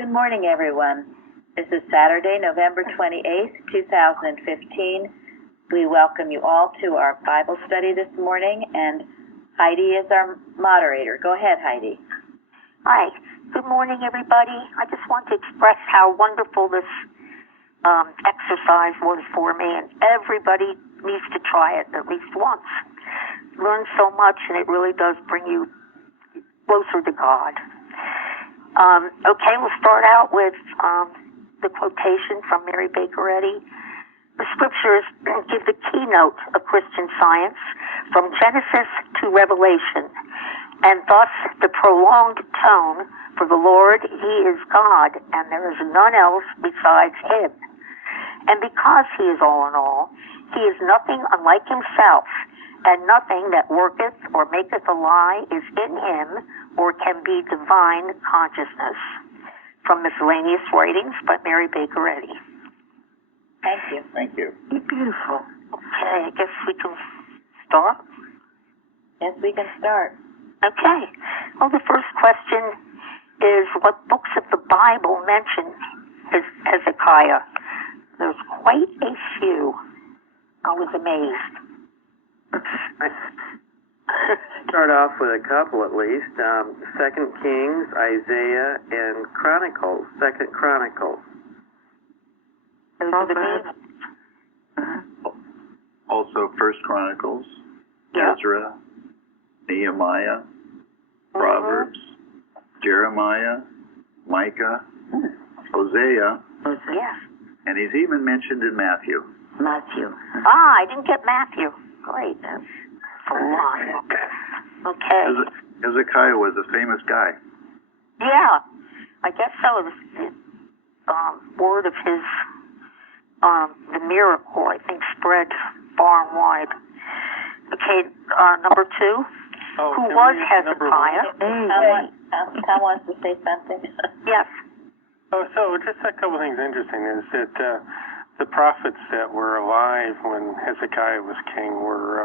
Good morning, everyone. This is Saturday, November 28th, 2015. We welcome you all to our Bible study this morning, and Heidi is our moderator. Go ahead, Heidi. Hi. Good morning, everybody. I just want to express how wonderful this exercise was for me, and everybody needs to try it at least once. Learn so much, and it really does bring you closer to God. Okay, we'll start out with the quotation from Mary Baker Eddy. The scriptures give the keynote of Christian Science from Genesis to Revelation, and thus the prolonged tone for the Lord, He is God, and there is none else besides Him. And because He is all in all, He is nothing unlike Himself, and nothing that worketh or maketh a lie is in Him, or can be divine consciousness. From Miscellaneous Writings by Mary Baker Eddy. Thank you. Thank you. Beautiful. Okay, I guess we can start. Yes, we can start. Okay. Well, the first question is, what books of the Bible mention Hezekiah? There's quite a few. I was amazed. Start off with a couple at least. 2 Kings, Isaiah, and Chronicles. 2 Chronicles. Those are the main. Also 1 Chronicles, Yeah. Ezra, Nehemiah, Proverbs, Jeremiah, Micah, Hosea, Yes. and he's even mentioned in Matthew. Matthew. I didn't get Matthew. Great. That's a lot. Okay. Hezekiah was a famous guy. Yeah. I guess so. The word of his, the miracle, I think, spread far and wide. Okay, number 2. Who was Hezekiah? Tom wants to say something. Yes. Oh, so just a couple of things interesting is that the prophets that were alive when Hezekiah was king were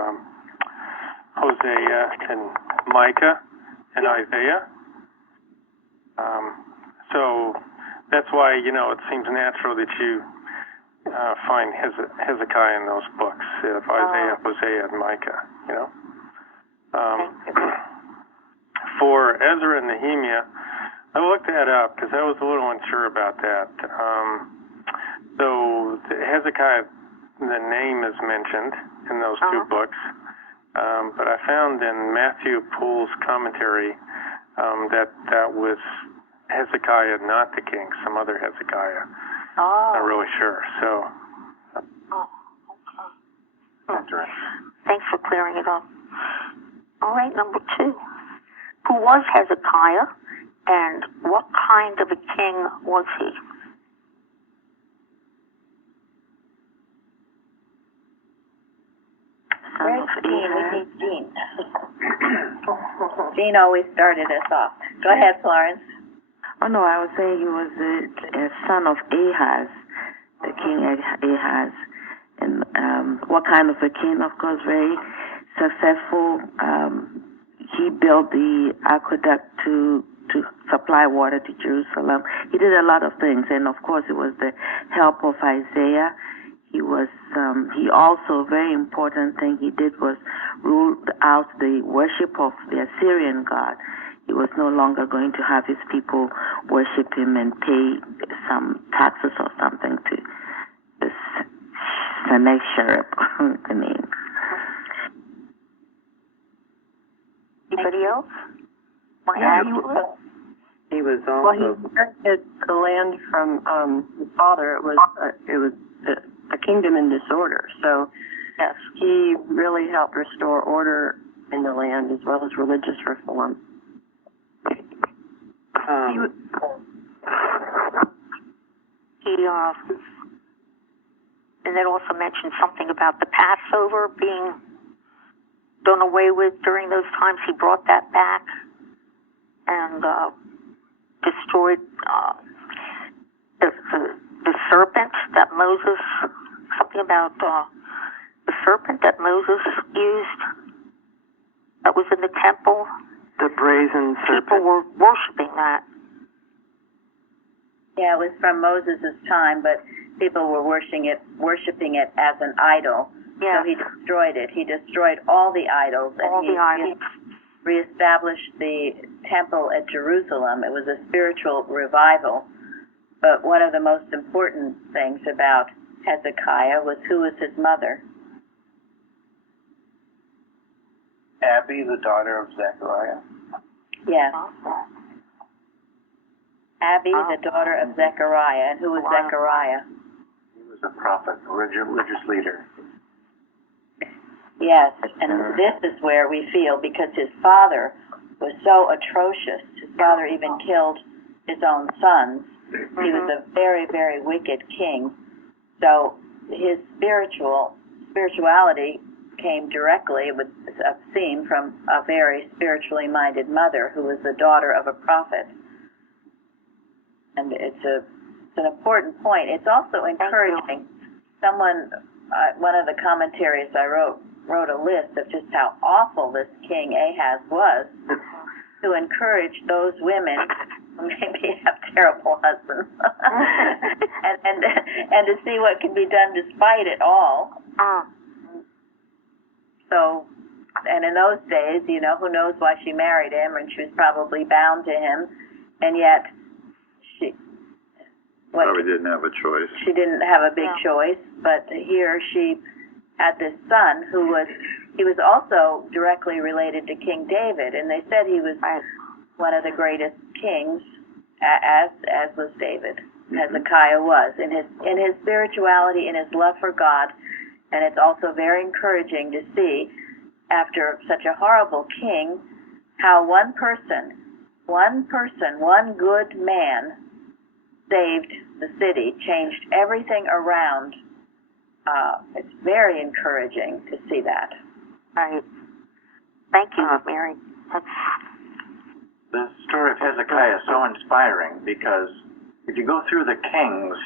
Hosea and Micah and Isaiah. So that's why, it seems natural that you find Hezekiah in those books, Isaiah, Hosea, and Micah, For Ezra and Nehemiah, I looked that up because I was a little unsure about that. So Hezekiah, the name is mentioned in those two books, but I found in Matthew Poole's commentary that was Hezekiah, not the king, some other Hezekiah. Not really sure. So. Okay. Thanks for clearing it up. All right, number 2. Who was Hezekiah, and what kind of a king was he? Where's Jean? We need Jean. Jean always started us off. Go ahead, Florence. Oh, no, I was saying he was a son of Ahaz, the king Ahaz. And what kind of a king? Of course, very successful. He built the aqueduct to supply water to Jerusalem. He did a lot of things, and of course, it was the help of Isaiah. He was. He also, a very important thing he did was ruled out the worship of the Assyrian god. He was no longer going to have his people worship him and pay some taxes or something to this Sennacherib, the name. Anybody else? He was also... Well, he inherited the land from his father. It was a kingdom in disorder. So Yes. he really helped restore order in the land as well as religious reform. And that also mentioned something about the Passover being done away with during those times. He brought that back and destroyed the serpent that Moses, something about the serpent that Moses used that was in the temple. The brazen serpent. People were worshiping that. Yeah, it was from Moses' time, but people were worshiping it as an idol. Yes. So he destroyed it. He destroyed all the idols, All and he the idols. reestablished the temple at Jerusalem. It was a spiritual revival. But one of the most important things about Hezekiah was who was his mother. Abby, the daughter of Zechariah. Yes. Abby, the daughter of Zechariah. And who was Zechariah? He was a prophet, a religious leader. Yes, and this is where we feel, because his father was so atrocious, his father even killed his own sons. He was a very, very wicked king. So his spirituality came directly, it would seem, from a very spiritually minded mother who was the daughter of a prophet. And it's an important point. It's also encouraging. Someone, one of the commentaries I wrote a list of just how awful this King Ahaz was, to encourage those women who maybe have terrible husbands, and to see what can be done despite it all. So, and in those days, you know, who knows why she married him, and she was probably bound to him, and yet she Probably didn't have a choice. She didn't have a big choice, but here she had this son who was also directly related to King David, and they said he was one of the greatest kings, as was David. Hezekiah was in his spirituality, in his love for God, and it's also very encouraging to see, after such a horrible king, how one good man saved the city, changed everything around. It's very encouraging to see that. Right. Thank you, Mary. The story of Hezekiah is so inspiring because if you go through the kings,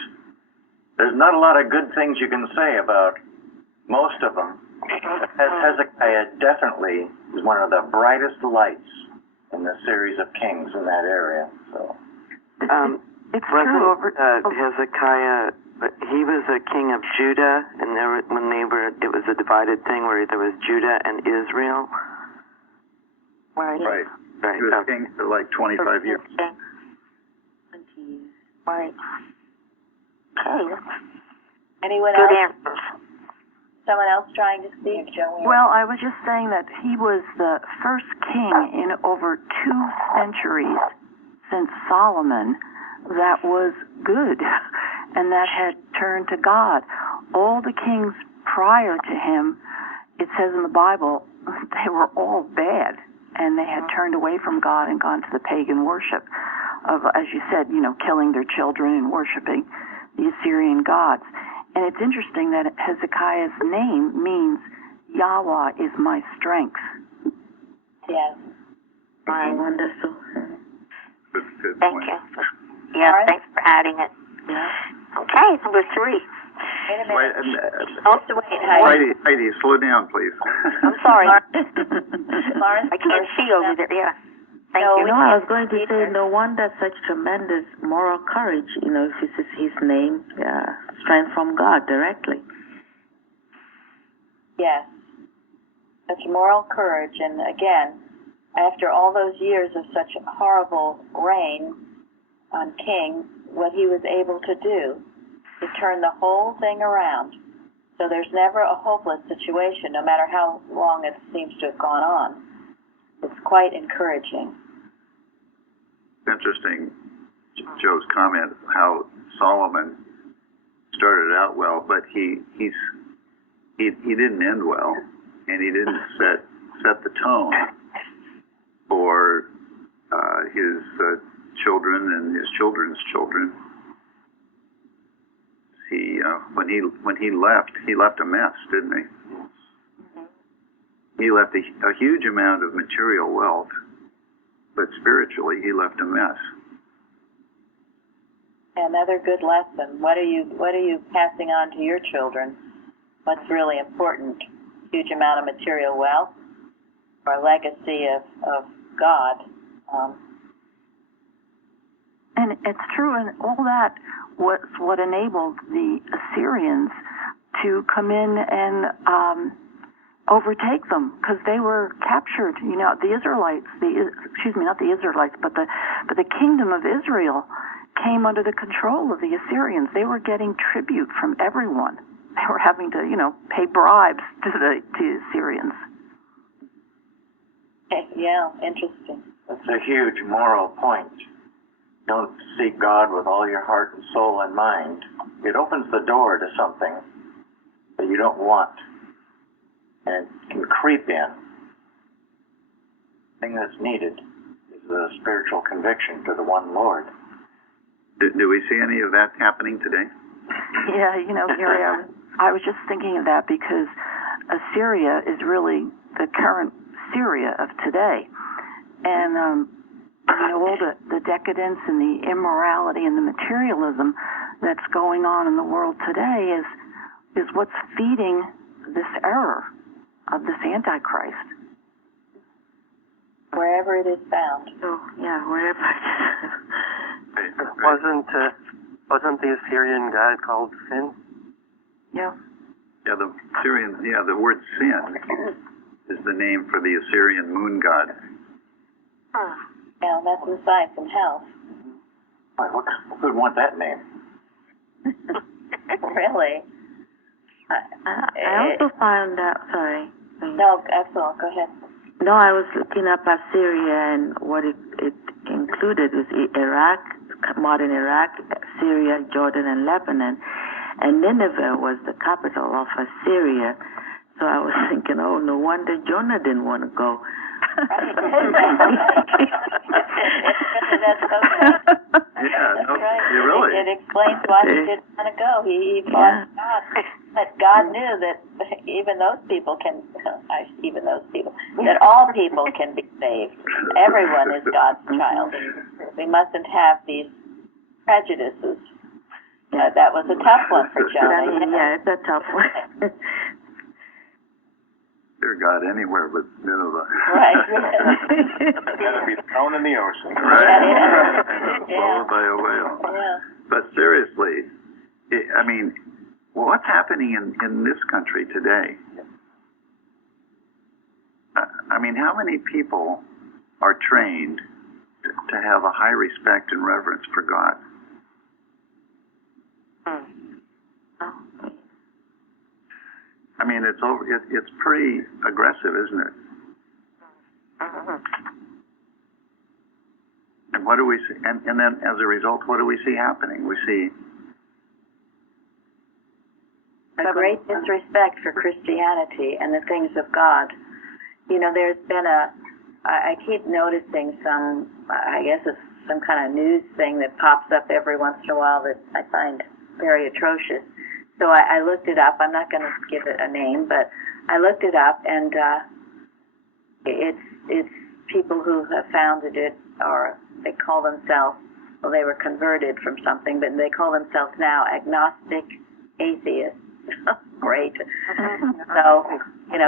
there's not a lot of good things you can say about most of them. Hezekiah definitely is one of the brightest lights in the series of kings in that area. So, it's true. Hezekiah, he was a king of Judah, and it was a divided thing where there was Judah and Israel. Right. He was king for like 25 years. 20 years. Right. Okay. Anyone Good else? answers. Someone else trying to speak? Joanne? Well, I was just saying that he was the first king in over 2 centuries since Solomon that was good and that had turned to God. All the kings prior to him, it says in the Bible, they were all bad, and they had turned away from God and gone to the pagan worship of, as you said, killing their children and worshiping the Assyrian gods. And it's interesting that Hezekiah's name means Yahweh is my strength. Yes. I wonder so. Good Thank point. you. Yeah, Lauren? thanks for adding it. Yeah. Okay, number 3. Wait a minute. Wait, Heidi, slow down, please. I'm sorry. Lawrence? I can't see over there. Yeah. Thank No, you. we I was going to say, no wonder such tremendous moral courage, if this is his name, strength from God directly. Yes. Such moral courage, and again, after all those years of such horrible reign on king, what he was able to do to turn the whole thing around. So there's never a hopeless situation, no matter how long it seems to have gone on. It's quite encouraging. Interesting, Joe's comment, how Solomon started out well, but he didn't end well, and he didn't set the tone for his children and his children's children. When he left a mess, didn't he? He left a huge amount of material wealth, but spiritually he left a mess. Another good lesson. What are you passing on to your children? What's really important? Huge amount of material wealth, or a legacy of God? And it's true, and all that was what enabled the Assyrians to come in and overtake them, because they were captured. You know, the Israelites, not the Israelites, but the kingdom of Israel came under the control of the Assyrians. They were getting tribute from everyone. They were having to, pay bribes to the Assyrians. Yeah, interesting. That's a huge moral point. Don't seek God with all your heart and soul and mind. It opens the door to something that you don't want, and it can creep in. The thing that's needed is the spiritual conviction to the one Lord. Do we see any of that happening today? Yeah, Gary, I was just thinking of that because Assyria is really the current Syria of today. And, all the decadence and the immorality and the materialism that's going on in the world today is what's feeding this error of this Antichrist. Wherever it is found. So, yeah, wherever. Wasn't the Assyrian god called Sin? Yeah. Yeah, the word sin is the name for the Assyrian moon god. Yeah, that's in Science and Health. Who would want that name? Really? I also found out, sorry. No, Axel, go ahead. No, I was looking up Assyria, and what it included was Iraq, modern Iraq, Syria, Jordan, and Lebanon. And Nineveh was the capital of Assyria. So I was thinking, oh, no wonder Jonah didn't want to go. Right. That's so right. Yeah, no, Right. really. It explains why he didn't want to go. He fought God. But God knew that that all people can be saved. Everyone is God's child. We mustn't have these prejudices. That was a tough one for Jonah. Yeah, it's a tough one. Dear God, anywhere but Nineveh. Right. It's got to be thrown in the ocean. Right. Yeah. Swallowed by a whale. Yeah. But seriously, what's happening in this country today? How many people are trained to have a high respect and reverence for God? It's pretty aggressive, isn't it? And what do we see? And then, as a result, what do we see happening? We see a great disrespect for Christianity and the things of God. There's been I keep noticing I guess it's some kind of news thing that pops up every once in a while that I find very atrocious. So I looked it up. I'm not going to give it a name, but I looked it up, and it's people who have founded it, or they call themselves, well, they were converted from something, but they call themselves now agnostic atheists. Great. So,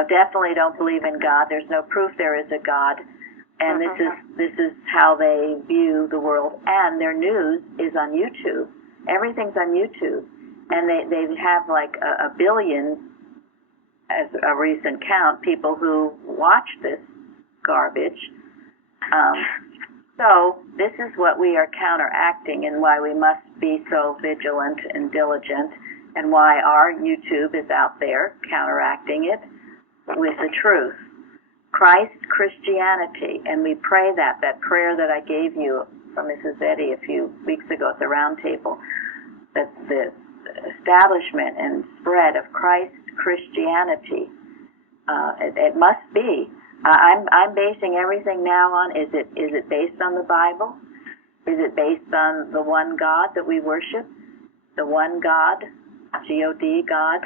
definitely don't believe in God. There's no proof there is a God. And this is how they view the world. And their news is on YouTube. Everything's on YouTube. And they have like a billion, as a recent count, people who watch this garbage. So this is what we are counteracting, and why we must be so vigilant and diligent, and why our YouTube is out there counteracting it with the truth. Christ, Christianity, and we pray that prayer that I gave you from Mrs. Eddy a few weeks ago at the round table, that the establishment and spread of Christ, Christianity, it must be. I'm basing everything now on, is it based on the Bible? Is it based on the one God that we worship? The one God, G-O-D, God?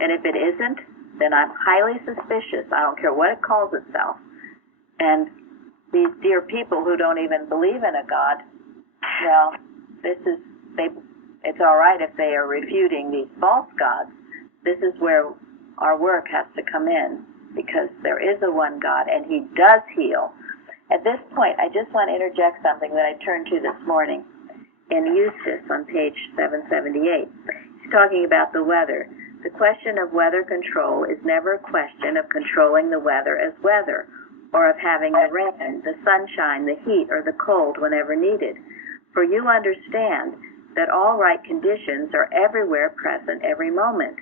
And if it isn't, then I'm highly suspicious. I don't care what it calls itself. And these dear people who don't even believe in a God, well, it's all right if they are refuting these false gods. This is where our work has to come in, because there is a one God, and He does heal. At this point, I just want to interject something that I turned to this morning. in Eustace on page 778. He's talking about the weather. The question of weather control is never a question of controlling the weather as weather, or of having the rain, the sunshine, the heat, or the cold whenever needed. For you understand that all right conditions are everywhere present every moment,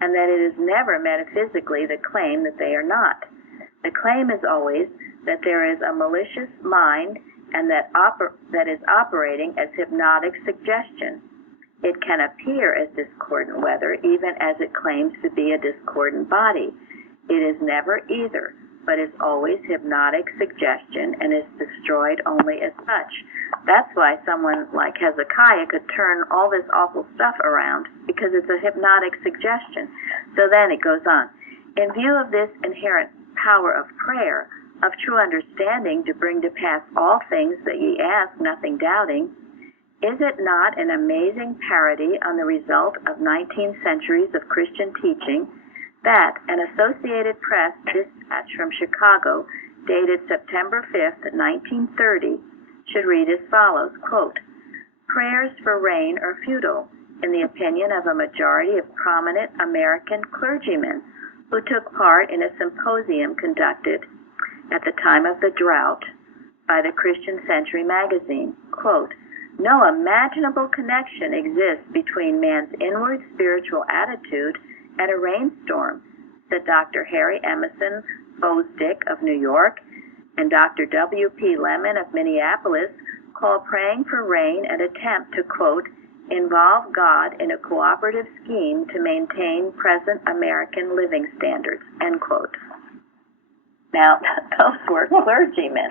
and that it is never metaphysically the claim that they are not. The claim is always that there is a malicious mind and that is operating as hypnotic suggestion. It can appear as discordant weather even as it claims to be a discordant body. It is never either, but is always hypnotic suggestion and is destroyed only as such. That's why someone like Hezekiah could turn all this awful stuff around, because it's a hypnotic suggestion. So then it goes on. In view of this inherent power of prayer, of true understanding to bring to pass all things that ye ask, nothing doubting, is it not an amazing parody on the result of 19 centuries of Christian teaching that an Associated Press dispatch from Chicago dated September 5th, 1930, should read as follows, quote, prayers for rain are futile, in the opinion of a majority of prominent American clergymen who took part in a symposium conducted at the time of the drought by the Christian Century magazine. Quote, no imaginable connection exists between man's inward spiritual attitude and a rainstorm, said Dr. Harry Emerson Fosdick of New York and Dr. W.P. Lemon of Minneapolis call praying for rain an attempt to, quote, involve God in a cooperative scheme to maintain present American living standards, end quote. Now, those were clergymen.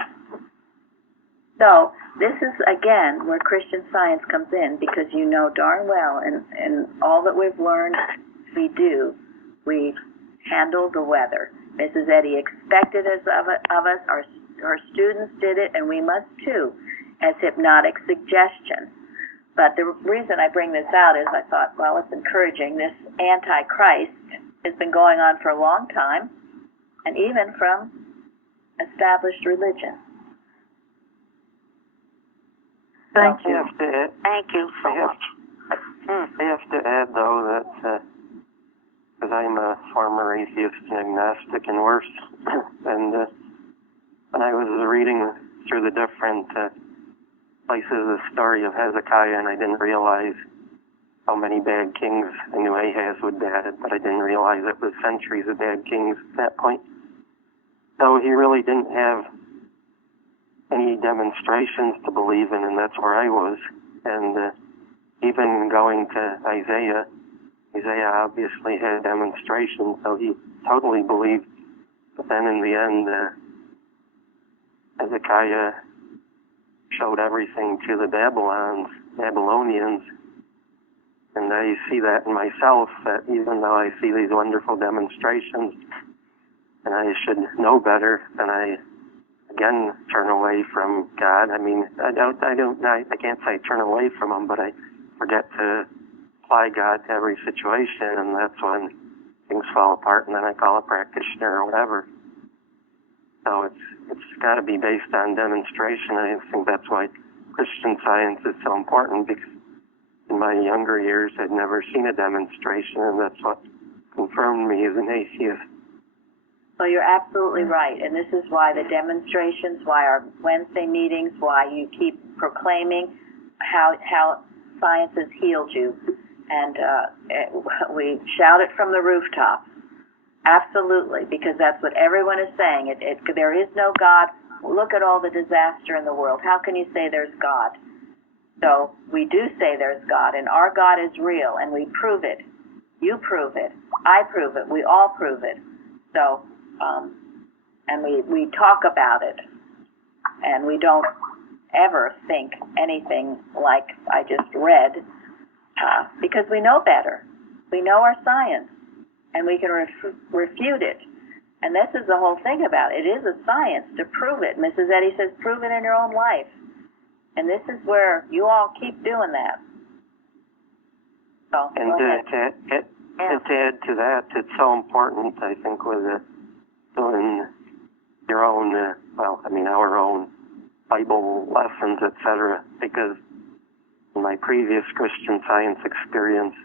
So this is, again, where Christian Science comes in, because you know darn well, and all that we've learned we handle the weather. Mrs. Eddy expected of us, our students did it, and we must too, as hypnotic suggestion. But the reason I bring this out is I thought, well, it's encouraging. This Antichrist has been going on for a long time, and even from established religion. Thank you. Thank you so much. I have to add, though, that because I'm a former atheist and agnostic and worse, and when I was reading through the different places of the story of Hezekiah, and I didn't realize how many bad kings. I knew Ahaz would bad, but I didn't realize it was centuries of bad kings at that point. So he really didn't have any demonstrations to believe in, and that's where I was. And even going to Isaiah obviously had demonstrations, so he totally believed. But then in the end, Hezekiah showed everything to the Babylonians, and I see that in myself, that even though I see these wonderful demonstrations, and I should know better, then I again turn away from God. I mean, I can't say turn away from Him, but I forget to apply God to every situation, and that's when things fall apart, and then I call a practitioner or whatever. So it's got to be based on demonstration. I think that's why Christian Science is so important, because in my younger years I'd never seen a demonstration, and that's what confirmed me as an atheist. Well, you're absolutely right, and this is why the demonstrations, why our Wednesday meetings, why you keep proclaiming how science has healed you, and we shout it from the rooftops. Absolutely, because that's what everyone is saying. There is no God. Look at all the disaster in the world. How can you say there's God? So we do say there's God, and our God is real, and we prove it. You prove it. I prove it. We all prove it. So, and we talk about it, and we don't ever think anything like I just read, because we know better. We know our science, and we can refute it. And this is the whole thing about it. It is a science to prove it. Mrs. Eddy says, prove it in your own life. And this is where you all keep doing that. So, and to add to that, it's so important, I think, with doing your own, our own Bible lessons, etc., because In my previous Christian Science experience,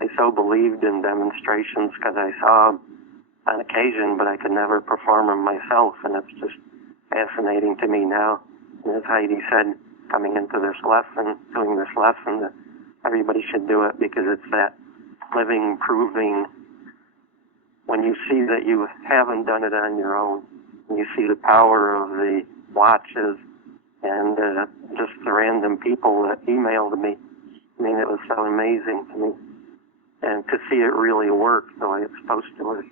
I so believed in demonstrations because I saw them on occasion, but I could never perform them myself, and it's just fascinating to me now. And as Heidi said, coming into this lesson, doing this lesson, that everybody should do it because it's that living, proving, when you see that you haven't done it on your own, and you see the power of the watches and just the random people that emailed me. I mean, it was so amazing to me. And to see it really work the way it's supposed to work.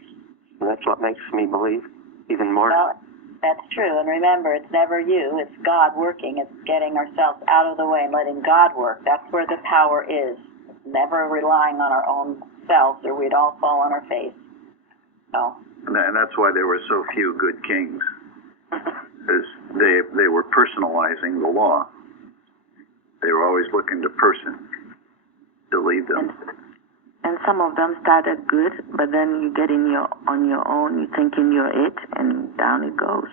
And that's what makes me believe even more. Well, that's true. And remember, it's never you. It's God working. It's getting ourselves out of the way and letting God work. That's where the power is. It's never relying on our own selves or we'd all fall on our face. So. And that's why there were so few good kings, because they were personalizing the law. They were always looking to lead them. And some of them started good, but then you get on your own, you thinking you're it, and down it goes.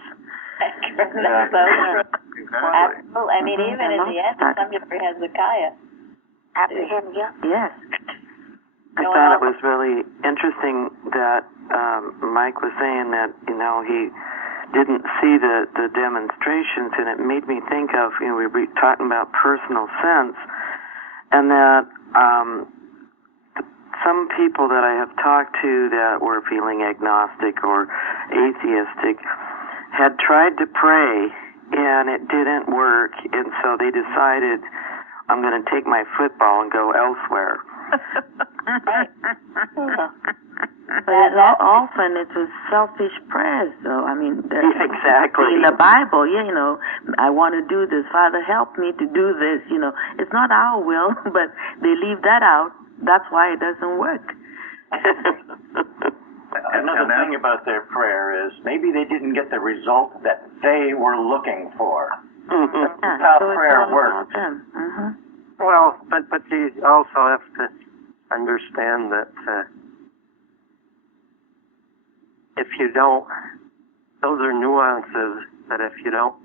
That's so true. Exactly. Absolutely. I mean, even in the end, some for Hezekiah. After him, yeah. Yes. I thought it was really interesting that Mike was saying that, he didn't see the demonstrations, and it made me think of, we were talking about personal sense, and that some people that I have talked to that were feeling agnostic or atheistic had tried to pray, and it didn't work, and so they decided, I'm going to take my football and go elsewhere. Right. But often it's a selfish prayers, though. I mean, exactly. In the Bible, I want to do this. Father, help me to do this. It's not our will, but they leave that out. That's why it doesn't work. Another thing about their prayer is maybe they didn't get the result that they were looking for. That's how prayer works. Mm-hmm. Well, but you also have to understand that if you don't, those are nuances that if you don't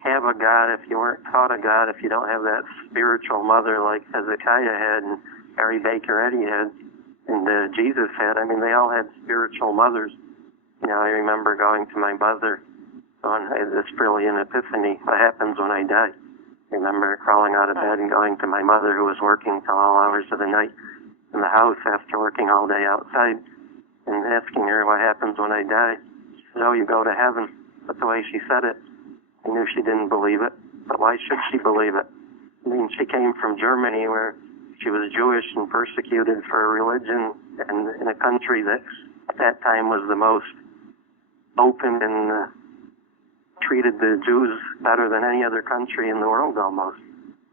have a God, if you weren't taught a God, if you don't have that spiritual mother like Hezekiah had and Mary Baker Eddy had and Jesus had, I mean, they all had spiritual mothers. I remember going to my mother on this brilliant epiphany. What happens when I die? I remember crawling out of bed and going to my mother, who was working till all hours of the night in the house after working all day outside, and asking her what happens when I die. She said, "Oh, you go to heaven." But the way she said it, I knew she didn't believe it. But why should she believe it? I mean, she came from Germany, where she was Jewish and persecuted for her religion, and in a country that at that time was the most open and treated the Jews better than any other country in the world almost,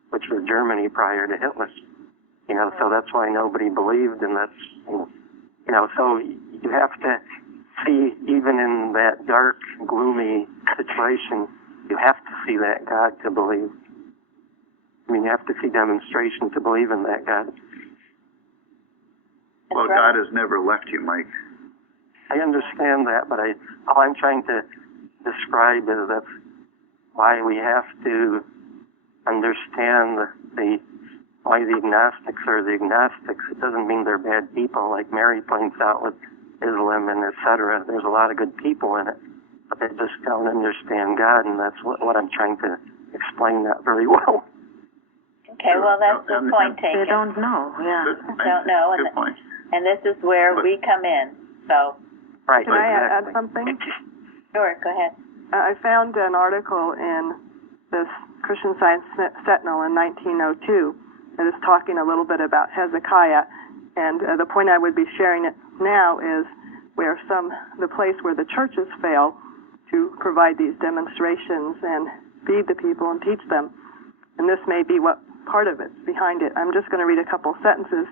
which was Germany prior to Hitler. So that's why nobody believed, and that's, so you have to see, even in that dark, gloomy situation, you have to see that God to believe. I mean, you have to see demonstration to believe in that God. Well, God has never left you, Mike. I understand that, but all I'm trying to describe is that's why we have to understand why the agnostics are the agnostics. It doesn't mean they're bad people, like Mary points out with Islam and etc. There's a lot of good people in it, but they just don't understand God, and that's what I'm trying to explain that very well. Okay, well, that's the point taken. They don't know, yeah. Don't know, Good point. and this is where we come in. So, Right. Can I add exactly. something? sure, go ahead. I found an article in this Christian Science Sentinel in 1902 that is talking a little bit about Hezekiah, and the point I would be sharing it now is the place where the churches fail to provide these demonstrations and feed the people and teach them. And this may be what part of it's behind it. I'm just going to read a couple sentences.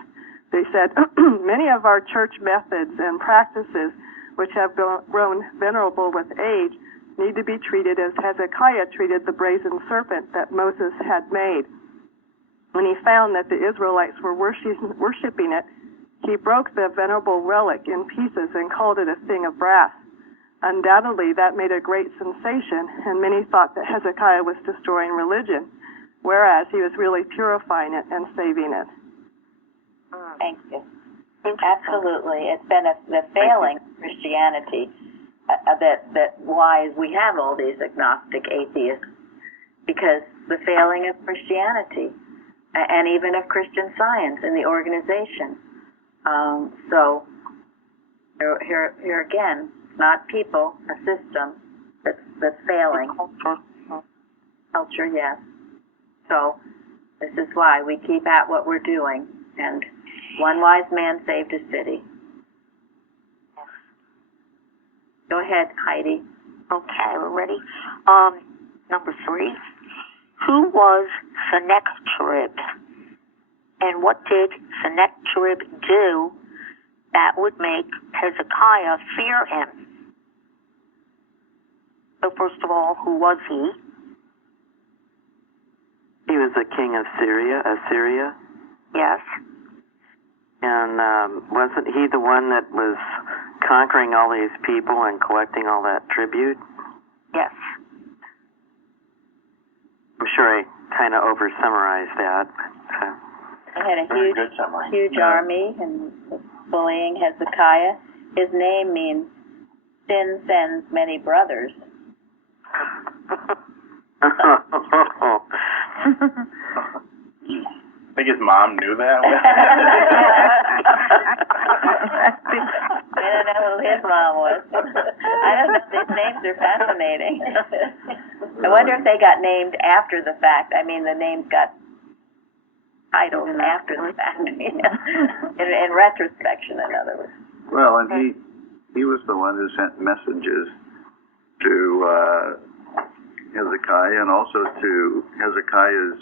They said, many of our church methods and practices, which have grown venerable with age, need to be treated as Hezekiah treated the brazen serpent that Moses had made. When he found that the Israelites were worshiping it, he broke the venerable relic in pieces and called it a thing of brass. Undoubtedly, that made a great sensation, and many thought that Hezekiah was destroying religion. whereas he was really purifying it and saving it. Thank you. Absolutely. It's been the failing of Christianity that why we have all these agnostic atheists, because the failing of Christianity and even of Christian Science in the organization. So here again, not people, a system that's failing. Culture, yes. So this is why we keep at what we're doing. And one wise man saved a city. Go ahead, Heidi. Okay, we're ready. Number 3. Who was Sennacherib? And what did Sennacherib do that would make Hezekiah fear him? So first of all, who was he? He was the king of Assyria. Yes. And wasn't he the one that was conquering all these people and collecting all that tribute? Yes. I'm sure I kind of over-summarized that. He had a Very good summary. huge army and was bullying Hezekiah. His name means sin sends many brothers. I think his mom knew that. I don't know who his mom was. I don't know. These names are fascinating. I wonder if they got named after the fact. I mean, the names got titles after the fact. In retrospection, in other words. Well, and he was the one who sent messages to Hezekiah and also to Hezekiah's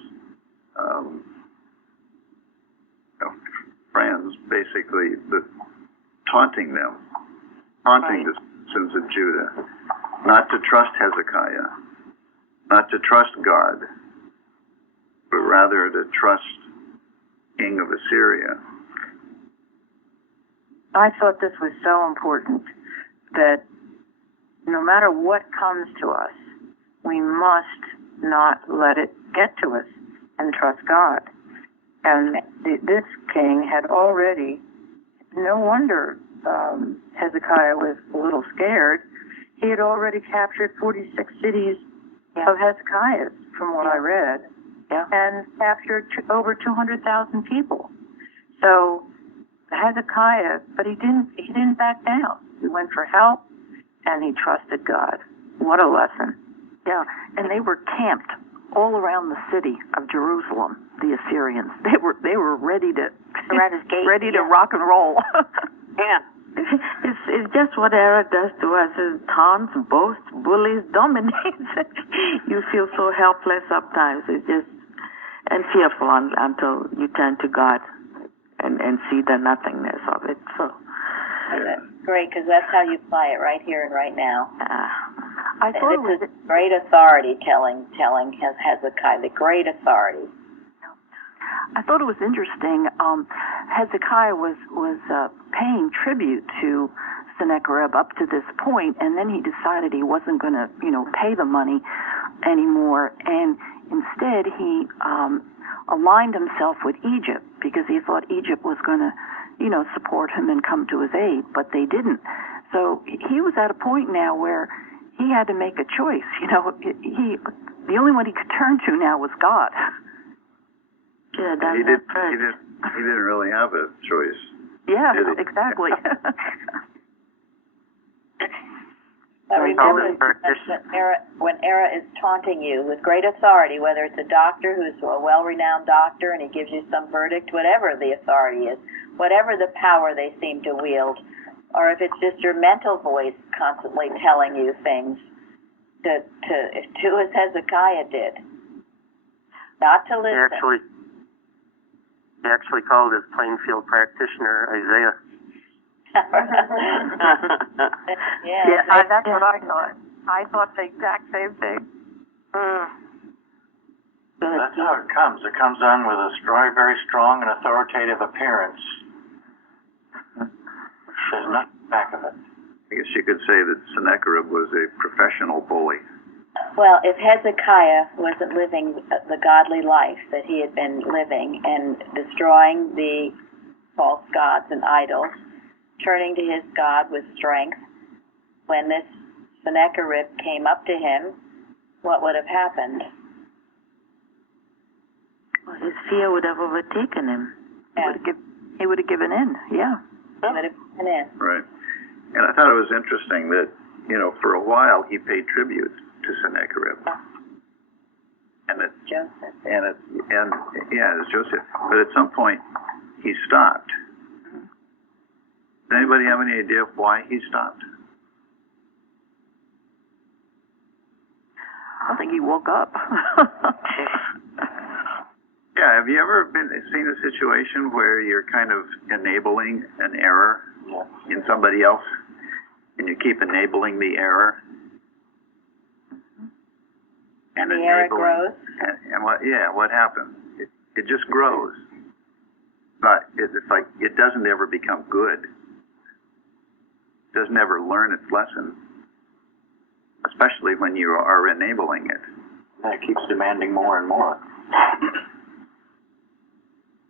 friends, basically taunting the citizens of Judah, not to trust Hezekiah, not to trust God, but rather to trust King of Assyria. I thought this was so important that no matter what comes to us, we must not let it get to us and trust God. And this king had already, no wonder Hezekiah was a little scared. He had already captured 46 cities of Hezekiah's, from what I read, and captured over 200,000 people. So Hezekiah, but he didn't back down. He went for help, and he trusted God. What a lesson! Yeah, and they were camped all around the city of Jerusalem. The Assyrians, they were ready to ready to rock and roll. Yeah. It's just what error does to us. It taunts, boasts, bullies, dominates. You feel so helpless sometimes. It's just and fearful until you turn to God and see the nothingness of it. So that's great, because that's how you apply it right here and right now. I thought it was great authority telling Hezekiah, the great authority. I thought it was interesting. Hezekiah was paying tribute to Sennacherib up to this point, and then he decided he wasn't going to, pay the money anymore, and instead he aligned himself with Egypt because he thought Egypt was going to, support him and come to his aid, but they didn't. So he was at a point now where he had to make a choice. The only one he could turn to now was God. Yeah, He didn't really have a choice. Yeah, exactly. Remember, when Era is taunting you with great authority, whether it's a doctor who's a well-renowned doctor and he gives you some verdict, whatever the authority is, whatever the power they seem to wield, or if it's just your mental voice constantly telling you things, to do as Hezekiah did, not to listen. He actually called his Plainfield practitioner Isaiah. Yeah, that's what I thought. I thought the exact same thing. That's how it comes. It comes on with a very strong and authoritative appearance. There's nothing back of it. I guess you could say that Sennacherib was a professional bully. Well, if Hezekiah wasn't living the godly life that he had been living and destroying the false gods and idols, turning to his God with strength, when this Sennacherib came up to him, what would have happened? Well, his fear would have overtaken him. Yeah. He would have given in. Yeah. He would have given in. Right. And I thought it was interesting that, for a while he paid tribute to Sennacherib. And it, Joseph. and it's Joseph. But at some point he stopped. Does anybody have any idea why he stopped? I think he woke up. Yeah, have you ever seen a situation where you're kind of enabling an error in somebody else, and you keep enabling the error? And the error grows? And what happens? It just grows. But it's like it doesn't ever become good. It doesn't ever learn its lesson, especially when you are enabling it. And it keeps demanding more and more.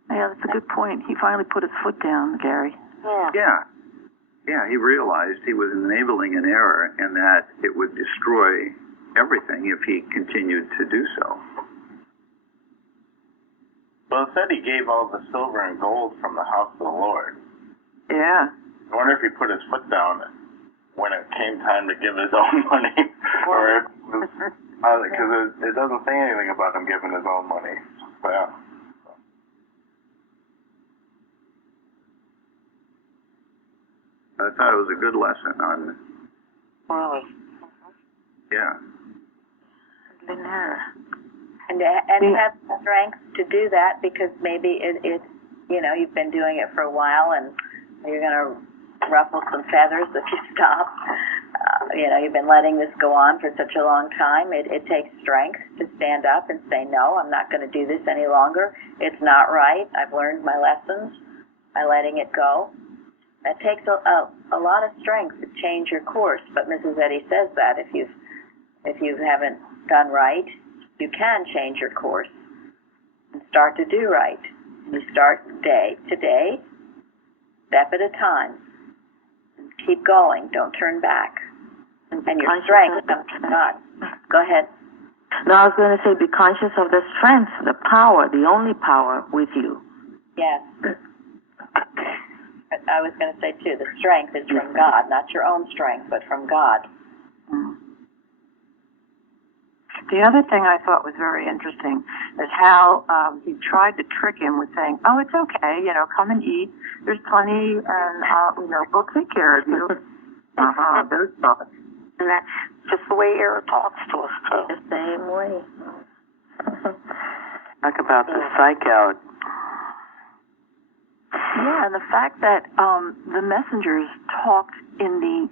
Yeah, that's a good point. He finally put his foot down, Gary. Yeah, he realized he was enabling an error and that it would destroy everything if he continued to do so. Well, it said he gave all the silver and gold from the house of the Lord. Yeah. I wonder if he put his foot down when it came time to give his own money, or if it was, because it doesn't say anything about him giving his own money. But, yeah. I thought it was a good lesson on. Really? Yeah. And have the strength to do that, because maybe it's you've been doing it for a while and you're going to ruffle some feathers if you stop. You've been letting this go on for such a long time. It takes strength to stand up and say, no, I'm not going to do this any longer. It's not right. I've learned my lessons by letting it go. It takes a lot of strength to change your course, but Mrs. Eddy says that if you haven't done right, you can change your course and start to do right. You start today, step at a time. Keep going. Don't turn back. And your strength comes from God. Go ahead. No, I was going to say, be conscious of the strength, the power, the only power with you. Yes. I was going to say, too, the strength is from God, not your own strength, but from God. The other thing I thought was very interesting is how he tried to trick him with saying, oh, it's okay, come and eat. There's plenty, and, we'll take care of you. Those thoughts. And that's just the way Era talks to us, too. The same way. Talk about the psych out. Yeah, and the fact that the messengers talked in the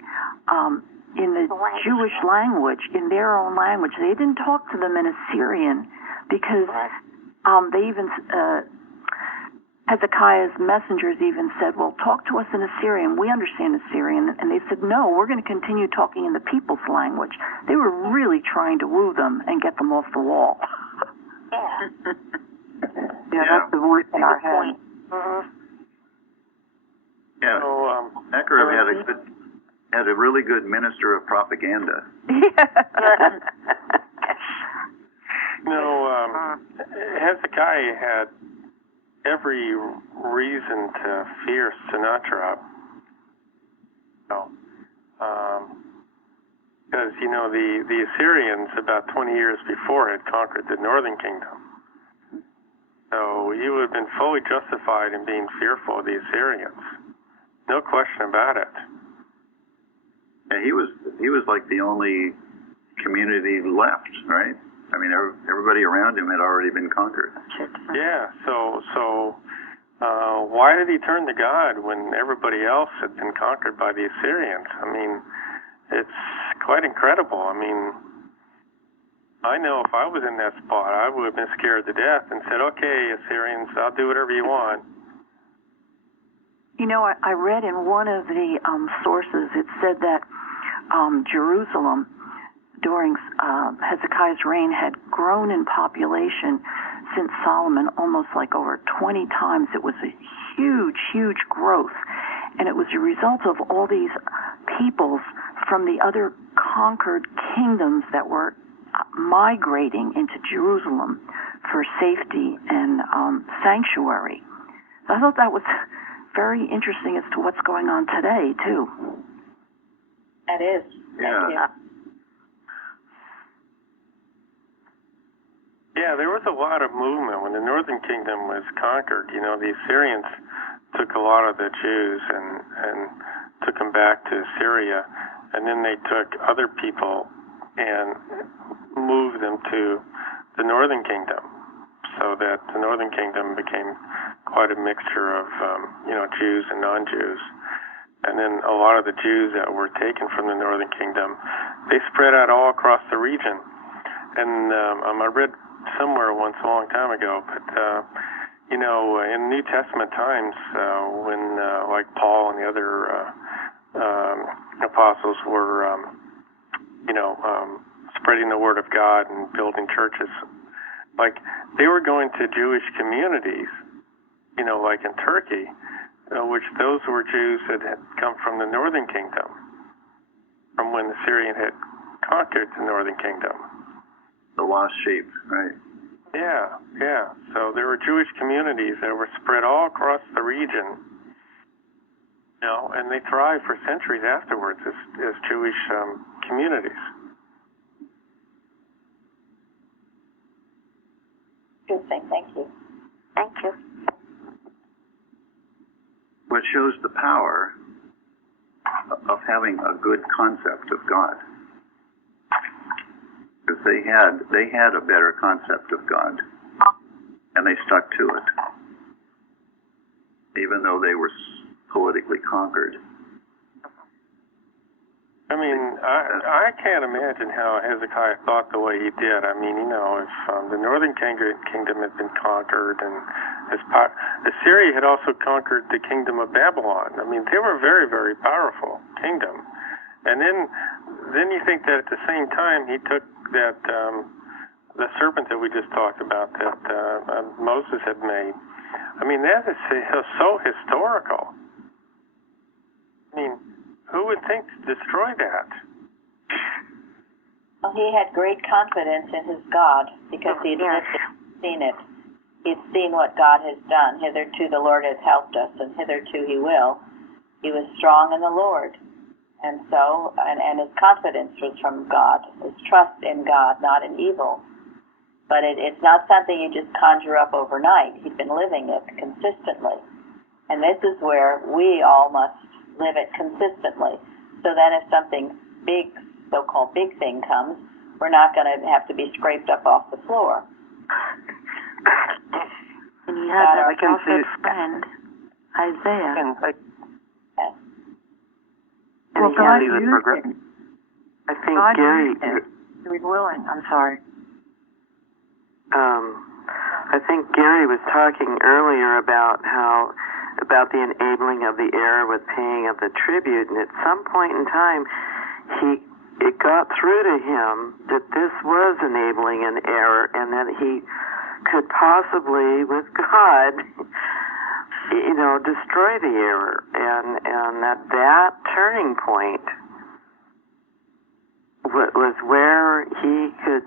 Jewish language, in their own language. They didn't talk to them in Assyrian because they even Hezekiah's messengers even said, well, talk to us in Assyrian. We understand Assyrian. And they said, no, we're going to continue talking in the people's language. They were really trying to woo them and get them off the wall. That's the voice in our head. Yeah. So, Sennacherib had a really good minister of propaganda. Hezekiah had every reason to fear Sennacherib. Because, the Assyrians about 20 years before had conquered the northern kingdom. So he would have been fully justified in being fearful of the Assyrians. No question about it. And he was like the only community left, right? I mean, everybody around him had already been conquered. Yeah. So why did he turn to God when everybody else had been conquered by the Assyrians? I mean, it's quite incredible. I mean, I know if I was in that spot, I would have been scared to death and said, "Okay, Assyrians, I'll do whatever you want." I read in one of the sources, it said that Jerusalem during Hezekiah's reign had grown in population since Solomon, almost like over 20 times. It was a huge, huge growth. And it was a result of all these peoples from the other conquered kingdoms that were migrating into Jerusalem for safety and sanctuary. So I thought that was very interesting as to what's going on today, too. That is. Thank you. Yeah, there was a lot of movement when the northern kingdom was conquered. You know, the Assyrians took a lot of the Jews and took them back to Syria, and then they took other people and moved them to the northern kingdom, so that the northern kingdom became quite a mixture of Jews and non-Jews. And then a lot of the Jews that were taken from the northern kingdom, they spread out all across the region. And I read somewhere once a long time ago, but in New Testament times, when like Paul and the other apostles were, spreading the word of God and building churches, like they were going to Jewish communities, like in Turkey, which those were Jews that had come from the northern kingdom, from when the Syrian had conquered the northern kingdom. The lost sheep, right? Yeah. So there were Jewish communities that were spread all across the region, and they thrived for centuries afterwards as Jewish communities. Interesting. Thank you. Thank you. Which shows the power of having a good concept of God. Because they had a better concept of God, and they stuck to it, even though they were politically conquered. I mean, I can't imagine how Hezekiah thought the way he did. I mean, if the northern kingdom had been conquered, and Assyria had also conquered the kingdom of Babylon. I mean, they were a very, very powerful kingdom. And then you think that at the same time he took that the serpent that we just talked about that Moses had made. I mean, that is so historical. I mean, who would think to destroy that? Well, he had great confidence in his God because he'd lived it, seen it. He'd seen what God has done. Hitherto the Lord has helped us, and hitherto he will. He was strong in the Lord. And so, and his confidence was from God, his trust in God, not in evil. But it's not something you just conjure up overnight. He'd been living it consistently. And this is where we all must live it consistently, so that if something big, so-called big thing comes, we're not going to have to be scraped up off the floor. And you have that prophet's friend, Isaiah. Yes. Well, God used him. I think God Gary. used him. He was willing. I'm sorry. I think Gary was talking earlier about the enabling of the heir with paying of the tribute, and at some point in time, it got through to him that this was enabling an heir, and that he could possibly, with God, destroy the error, and that turning point was where he could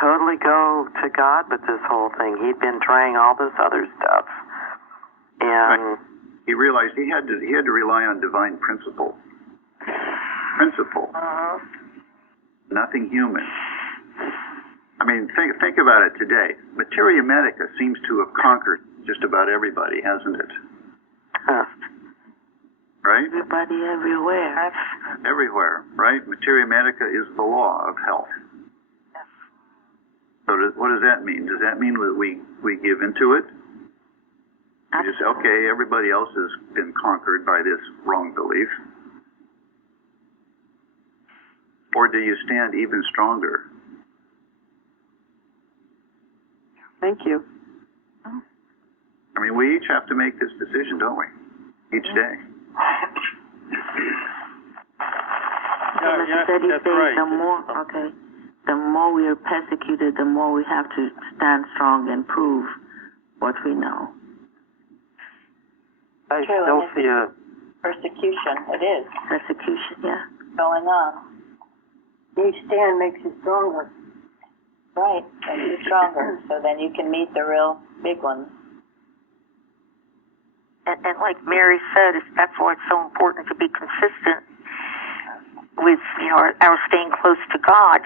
totally go to God with this whole thing. He'd been trying all this other stuff, and he realized he had to rely on divine principle, nothing human. I mean, think about it today. Materia Medica seems to have conquered just about everybody, hasn't it? Right? Everybody everywhere. Everywhere, right? Materia Medica is the law of health. So what does that mean? Does that mean that we give into it? We just say, okay, everybody else has been conquered by this wrong belief. Or do you stand even stronger? Thank you. I mean, we each have to make this decision, don't we? Each day. Mr. yes, Teddy that's says right. the more we are persecuted, the more we have to stand strong and prove what we know. I True, still and see a persecution, it is Persecution, yeah. going on. Each stand makes you stronger. Right, makes you stronger, so then you can meet the real big ones. And like Mary said, that's why it's so important to be consistent with, our staying close to God.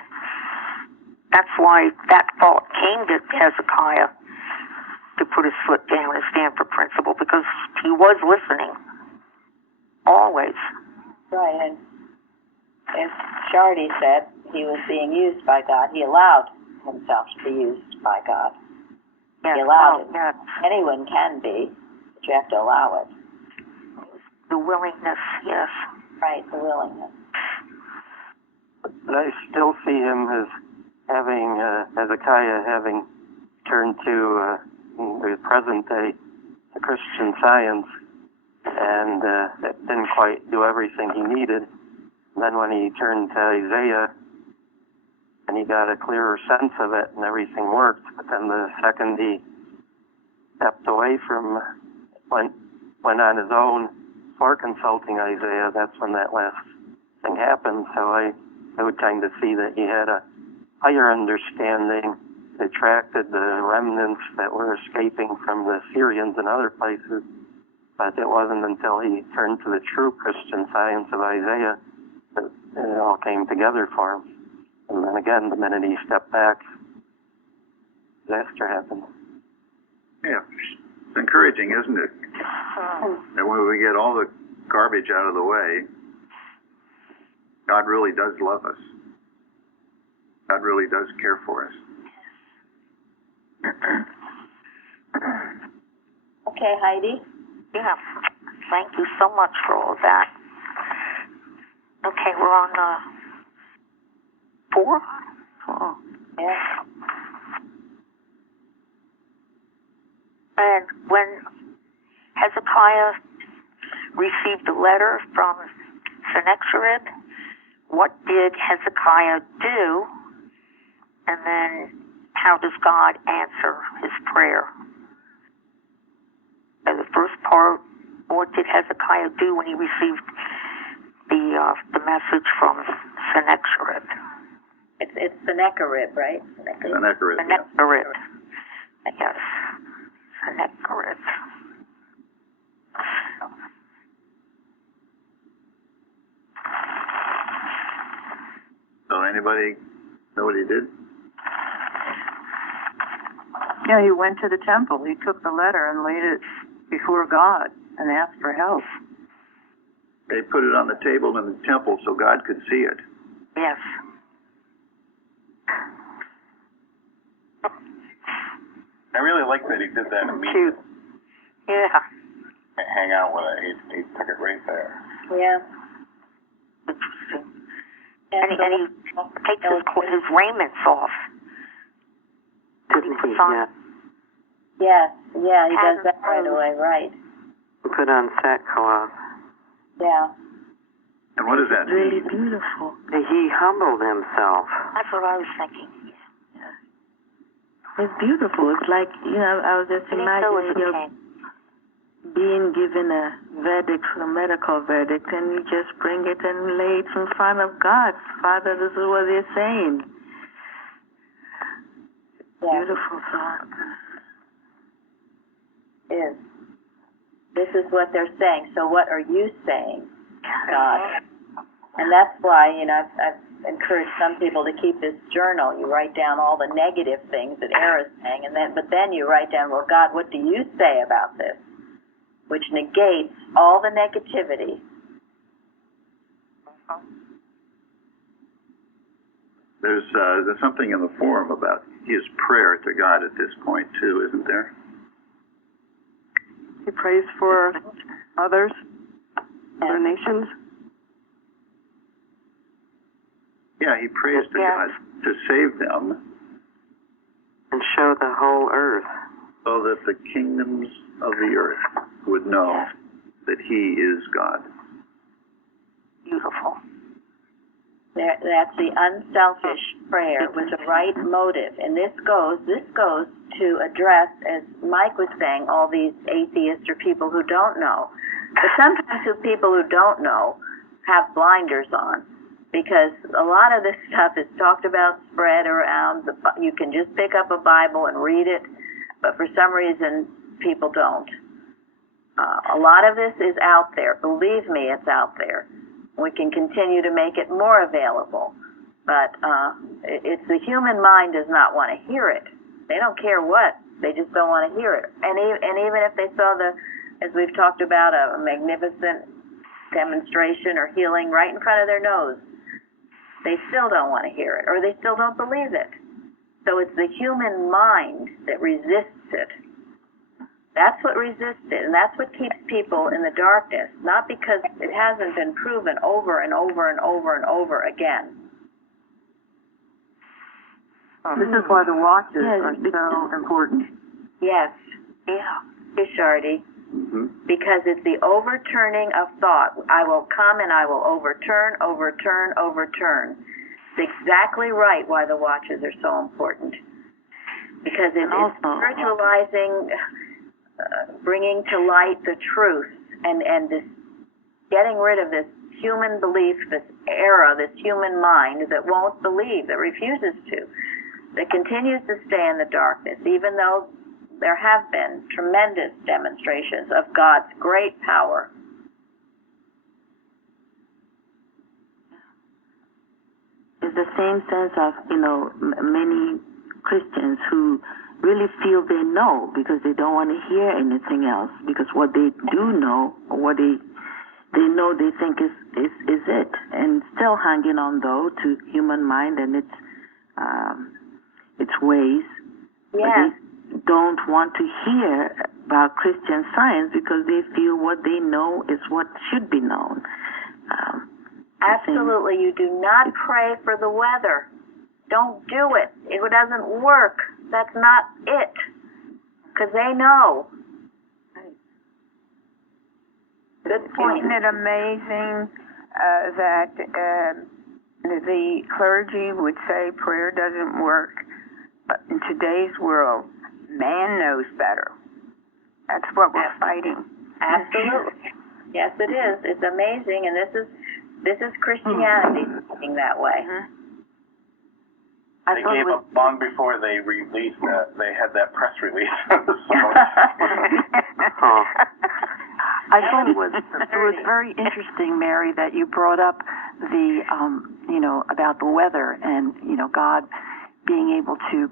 That's why that thought came to Hezekiah to put his foot down and stand for principle, because he was listening. Always. Right, and as Shardy said, he was being used by God. He allowed himself to be used by God. Yes, He allowed it. yes. Anyone can be, but you have to allow it. The willingness, yes. Right, the willingness. But I still see him as having, Hezekiah having turned to the present day, the Christian Science, and that didn't quite do everything he needed. And then when he turned to Isaiah, and he got a clearer sense of it, and everything worked. But then the second he stepped away from, went on his own for consulting Isaiah, that's when that last thing happened. So I would kind of see that he had a higher understanding, attracted the remnants that were escaping from the Syrians and other places. But it wasn't until he turned to the true Christian Science of Isaiah that it all came together for him. And then again, the minute he stepped back, disaster happened. Yeah, it's encouraging, isn't it? And when we get all the garbage out of the way, God really does love us. God really does care for us. Okay, Heidi? Yeah. Thank you so much for all of that. Okay, we're on 4? Oh. Yeah. And when Hezekiah received a letter from Sennacherib, what did Hezekiah do? And then how does God answer his prayer? And the first part, what did Hezekiah do when he received the message from Sennacherib? It's Sennacherib, right? Sennacherib, yeah. Sennacherib. Yes. Sennacherib. So anybody know what he did? Yeah, he went to the temple. He took the letter and laid it before God and asked for help. They put it on the table in the temple so God could see it. Yes. I really like that he did that immediately. Yeah. Hang out with it. He took it right there. Yeah. Interesting. And he takes his raiments off. Didn't he? Son. Yeah. Yeah, he does that right away, right. Put on sackcloth. Yeah. And what does that Really mean? beautiful. He humbled himself. That's what I was thinking. It's beautiful. It's like, I was just imagining you're being given a verdict, a medical verdict, and you just bring it and lay it in front of God. Father, this is what they're saying. Yeah. Beautiful thought. Is. This is what they're saying. So what are you saying, God? And that's why, I've encouraged some people to keep this journal. You write down all the negative things that Era's saying, but then you write down, well, God, what do you say about this? Which negates all the negativity. There's something in the forum about his prayer to God at this point too, isn't there? He prays for others, other nations. Yeah, he prays to God to save them And show the whole earth. so that the kingdoms of the earth would know that he is God. Beautiful. That's the unselfish prayer with the right motive. And this goes to address, as Mike was saying, all these atheists or people who don't know. But sometimes the people who don't know have blinders on, because a lot of this stuff is talked about, spread around. You can just pick up a Bible and read it, but for some reason people don't. A lot of this is out there. Believe me, it's out there. We can continue to make it more available, but it's the human mind does not want to hear it. They don't care what. They just don't want to hear it. And even if they saw as we've talked about, a magnificent demonstration or healing right in front of their nose, they still don't want to hear it, or they still don't believe it. So it's the human mind that resists it. That's what resists it, and that's what keeps people in the darkness, not because it hasn't been proven over and over and over and over again. This is why the watches are so important. Yes. Yeah. Shardy. Mm-hmm. Because it's the overturning of thought. I will come and I will overturn. It's exactly right why the watches are so important. Because it's spiritualizing, bringing to light the truth, and this getting rid of this human belief, this error, this human mind that won't believe, that refuses to, that continues to stay in the darkness, even though there have been tremendous demonstrations of God's great power. It's the same sense of, many Christians who really feel they know because they don't want to hear anything else, because what they do know, or what they know, they think is it, and still hanging on though to human mind and its ways. Yes. But they don't want to hear about Christian Science because they feel what they know is what should be known. Absolutely. You do not pray for the weather. Don't do it. It doesn't work. That's not it. Because they know. Good point. Isn't it amazing that the clergy would say prayer doesn't work? But in today's world, man knows better. That's what we're fighting. Absolutely. Yes, it is. It's amazing, and this is Christianity thinking that way. They gave up long before they released that. They had that press release. I thought it was very interesting, Mary, that you brought up the about the weather and God being able to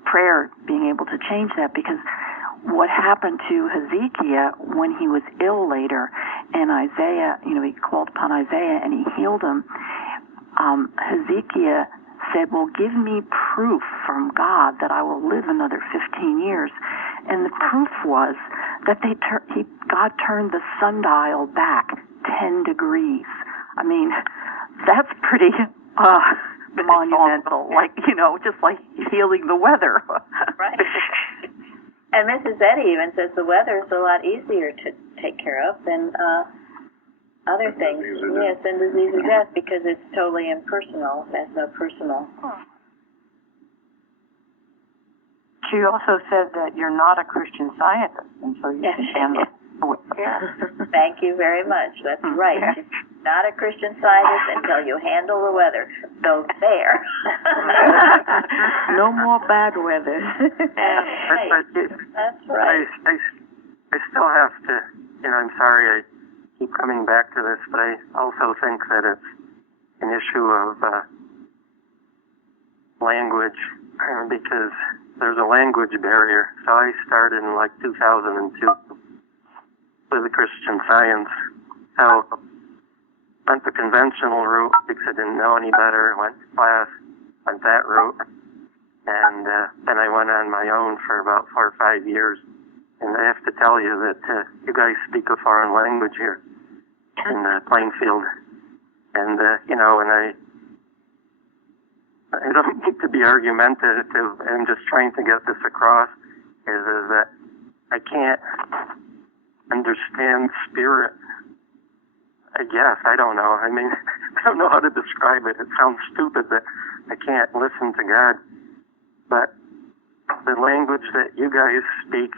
change that, because what happened to Hezekiah when he was ill later, and Isaiah, he called upon Isaiah and he healed him. Hezekiah said, well, give me proof from God that I will live another 15 years. And the proof was that God turned the sundial back 10 degrees. I mean, that's pretty monumental, just like healing the weather. Right. And Mrs. Eddy even says the weather is a lot easier to take care of than other things. Yes, than disease or death, because it's totally impersonal. There's no personal. She also said that you're not a Christian Scientist, and so you can handle it. Thank you very much. That's right. You're not a Christian Scientist until you handle the weather. So there. No more bad weather. That's right. I still have to, I'm sorry I keep coming back to this, but I also think that it's an issue of language, because there's a language barrier. So I started in 2002 with the Christian Science. So went the conventional route because I didn't know any better. Went to class, went that route, and then I went on my own for about 4 or 5 years. And I have to tell you that you guys speak a foreign language here in Plainfield. And, and I don't need to be argumentative. I'm just trying to get this across, is that I can't understand spirit. I guess. I don't know. I mean, I don't know how to describe it. It sounds stupid that I can't listen to God. But the language that you guys speak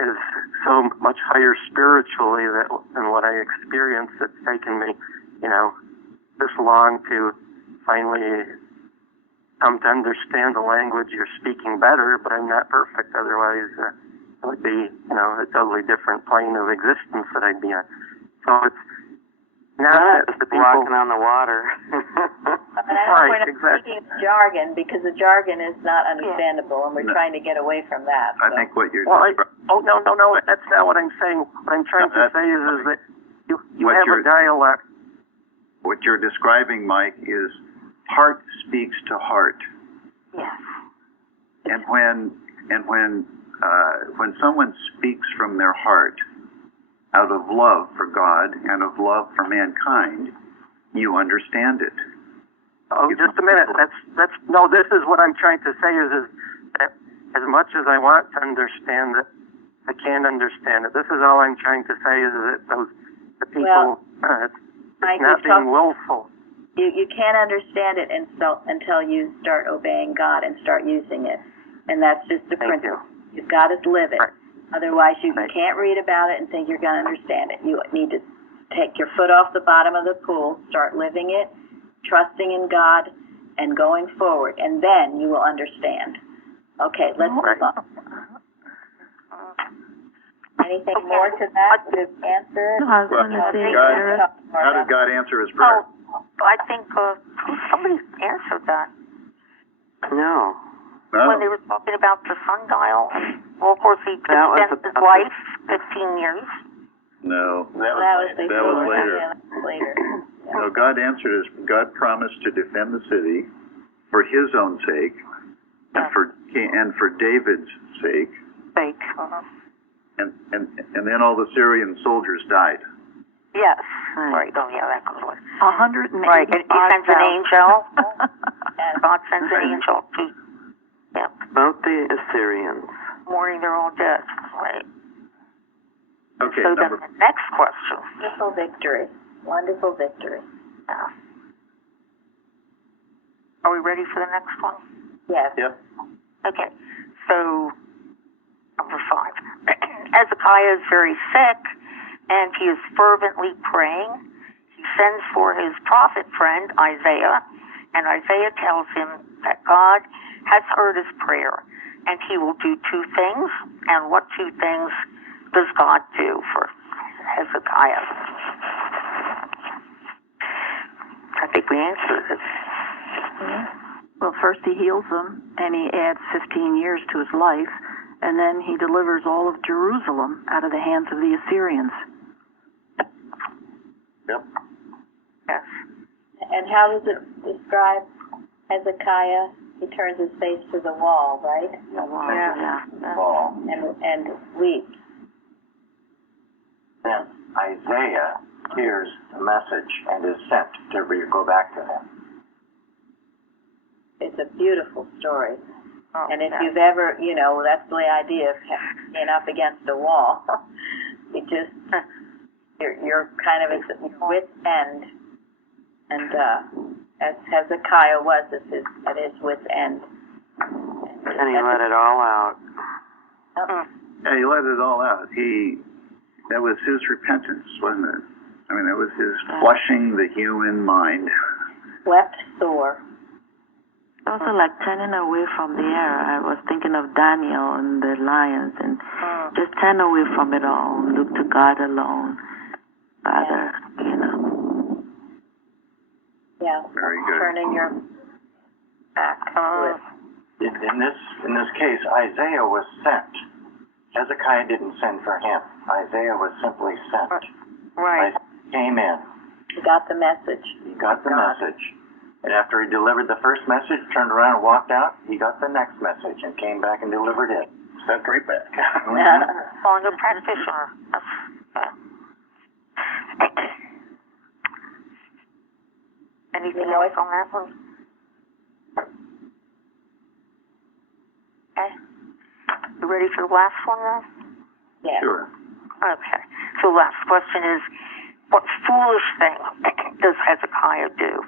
is so much higher spiritually than what I experienced. It's taken me, this long to finally come to understand the language you're speaking better, but I'm not perfect. Otherwise, it would be, a totally different plane of existence that I'd be on. So it's not that the people walking on the water. We're not speaking jargon because the jargon is not understandable, and we're trying to get away from that. I think what you're no, that's not what I'm saying. What I'm trying to say is that you have a dialect. What you're describing, Mike, is heart speaks to heart. Yes. And when someone speaks from their heart, out of love for God and of love for mankind, you understand it. Oh, just a minute. This is what I'm trying to say is that as much as I want to understand it, I can't understand it. This is all I'm trying to say is that the people, it's not being willful. You can't understand it until you start obeying God and start using it. And that's just the principle. You've got to live it. Right. Otherwise, you can't read about it and think you're going to understand it. You need to take your foot off the bottom of the pool, start living it, trusting in God, and going forward. And then you will understand. Okay, let's move on. Anything more to that to answer it? No, I was going to say, how did God answer his prayer? I think somebody answered that. No. When they were talking about the sundial. Well, of course, he spent his life 15 years. No. That was later. Yeah, later. No, God answered God promised to defend the city for his own sake and for David's sake. And then all the Syrian soldiers died. Yes. Right. Oh, yeah, that goes with 185,000. Right. And he sends an angel. God sends an angel to About the Assyrians. mourning their own death. Right. Okay. So then the next question. Wonderful victory. Wonderful victory. Yeah. Are we ready for the next one? Yes. Yep. Okay. So, number 5. Hezekiah is very sick, and he is fervently praying. He sends for his prophet friend, Isaiah, and Isaiah tells him that God has heard his prayer, and he will do 2 things. And what 2 things does God do for Hezekiah? I think we answered it. Well, first he heals them, and he adds 15 years to his life, and then he delivers all of Jerusalem out of the hands of the Assyrians. Yep. Yes. And how does it describe Hezekiah? He turns his face to the wall, right? The wall, And weeps. Then Isaiah hears the message and is sent to go back to him. It's a beautiful story. And if you've ever, that's the idea of being up against a wall. You're kind of at your wit's end. And as Hezekiah was at his wit's end. And he let it all out. Yeah, he let it all out. That was his repentance, wasn't it? I mean, that was his flushing the human mind. Wept sore. Also, like turning away from the error. I was thinking of Daniel and the lions, and just turn away from it all. Look to God alone, Father. Yeah. Very good. Turning your back to it. In this case, Isaiah was sent. Hezekiah didn't send for him. Isaiah was simply sent. Right. Isaiah came in. He got the message. He got the message. And after he delivered the first message, turned around and walked out, he got the next message and came back and delivered it. Sent right back. On the practitioner. Anything else on that one? Okay. You ready for the last one now? Yeah. Sure. Okay. So last question is, What foolish thing does Hezekiah do?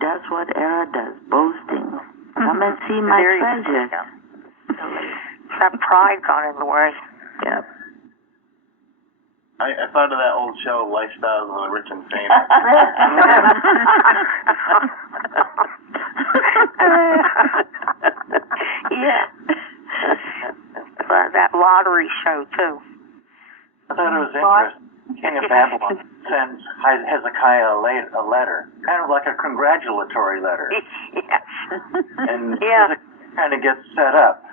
That's what error does, boasting. Come and see my treasures. That pride got in the way. Yep. I thought of that old show, Lifestyles of the Rich and Famous. Yeah. That lottery show, too. I thought it was interesting. King of Babylon sends Hezekiah a letter, kind of like a congratulatory letter. Yes. And Yeah. Hezekiah kind of gets set up.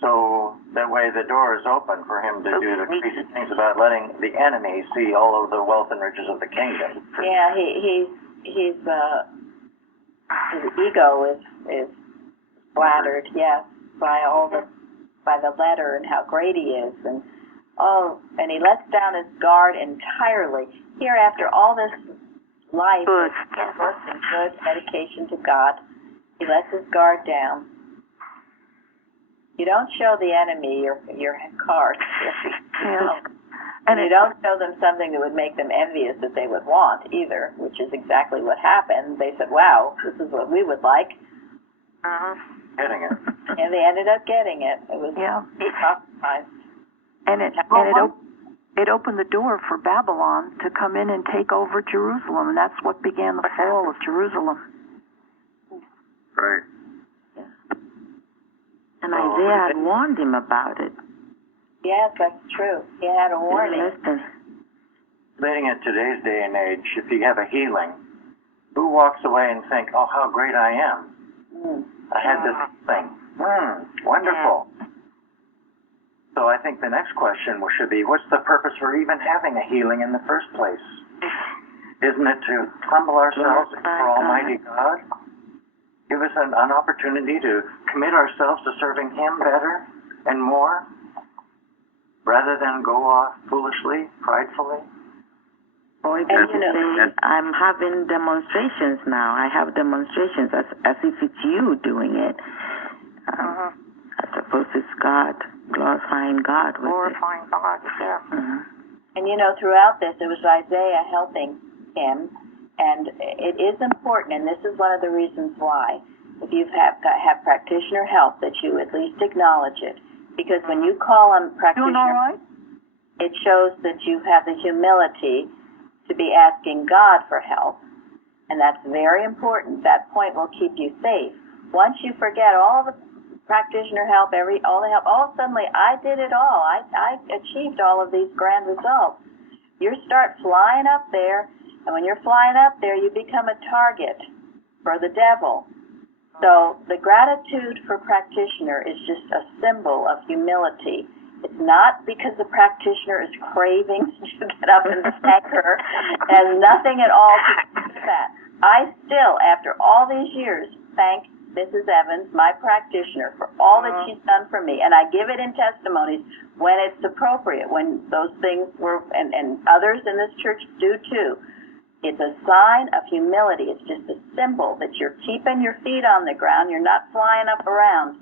So that way the door is open for him to do the crazy things about letting the enemy see all of the wealth and riches of the kingdom. Yeah, his ego is flattered, yes, by the letter and how great he is, and he lets down his guard entirely. Here, after all this life of good dedication to God, he lets his guard down. You don't show the enemy your cards. And you don't show them something that would make them envious that they would want either, which is exactly what happened. They said, wow, this is what we would like. Getting it. And they ended up getting it. It was compromised. And it opened the door for Babylon to come in and take over Jerusalem, and that's what began the fall of Jerusalem. Right. And Isaiah had warned him about it. Yes, that's true. He had a warning. Living in today's day and age, if you have a healing, who walks away and think, oh, how great I am. I had this thing. Wonderful. So I think the next question should be, what's the purpose for even having a healing in the first place? Isn't it to humble ourselves before Almighty God? Give us an opportunity to commit ourselves to serving Him better and more, rather than go off foolishly, pridefully. Or I'm having demonstrations now. I have demonstrations as if it's you doing it. I suppose it's God, glorifying God. Glorifying God, yeah. And throughout this, it was Isaiah helping him. And it is important, and this is one of the reasons why, if you have practitioner help, that you at least acknowledge it. Because when you call on practitioner, it shows that you have the humility to be asking God for help. And that's very important. That point will keep you safe. Once you forget all the practitioner help, all the help, suddenly I did it all. I achieved all of these grand results. You start flying up there. And when you're flying up there, you become a target for the devil. So the gratitude for practitioner is just a symbol of humility. It's not because the practitioner is craving to get up and thank her. It has nothing at all to do with that. I still, after all these years, thank Mrs. Evans, my practitioner, for all that she's done for me. And I give it in testimonies when it's appropriate, when those things were, and others in this church do too. It's a sign of humility. It's just a symbol that you're keeping your feet on the ground. You're not flying up around.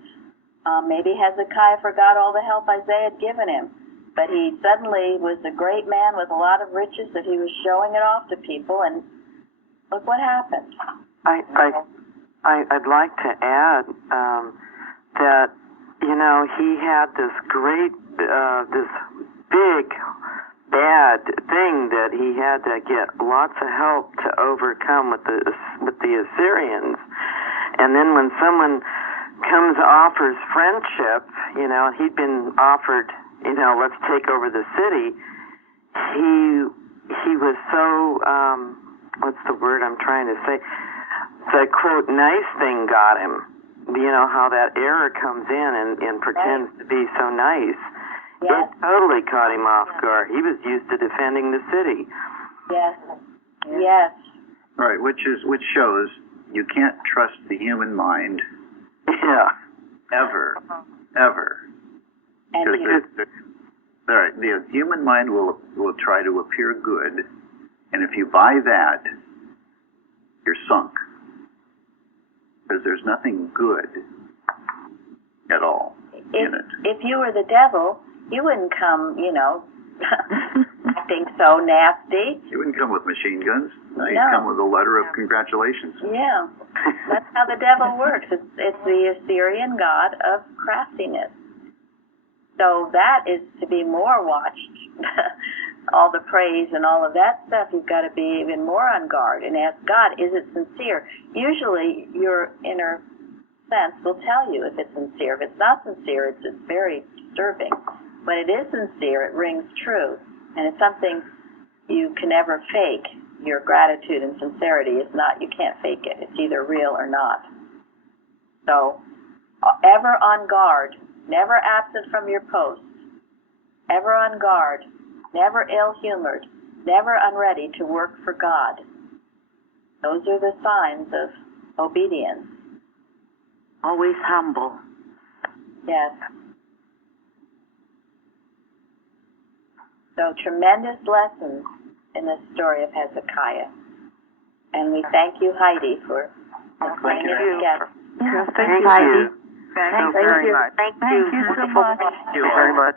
Maybe Hezekiah forgot all the help Isaiah had given him, but he suddenly was a great man with a lot of riches that he was showing it off to people, and look what happened. I'd like to add that he had this great, this big bad thing that he had to get lots of help to overcome with the Assyrians. And then when someone comes offers friendship, he'd been offered, let's take over the city. He was so what's the word I'm trying to say? The quote nice thing got him. How that error comes in and pretends to be so nice. Yes. It totally caught him off guard. He was used to defending the city. Yes. Yes. Right, which shows you can't trust the human mind. Yeah. Ever. And The human mind will try to appear good, and if you buy that, you're sunk. Because there's nothing good at all in it. If you were the devil, you wouldn't come, acting so nasty. He wouldn't come with machine guns. He'd No. come with a letter of congratulations. Yeah, that's how the devil works. It's the Assyrian god of craftiness. So that is to be more watched. All the praise and all of that stuff, you've got to be even more on guard and ask God, is it sincere? Usually your inner sense will tell you if it's sincere. If it's not sincere, it's very disturbing. When it is sincere, it rings true. And it's something you can never fake. Your gratitude and sincerity is not, you can't fake it. It's either real or not. So, ever on guard, never absent from your post, ever on guard, never ill-humored, never unready to work for God. Those are the signs of obedience. Always humble. Yes. So tremendous lessons in the story of Hezekiah. And we thank you, Heidi, for explaining it together. Yeah, Thank you. you. Thank you very much. Thank you. Thank you so much. Thank you very much.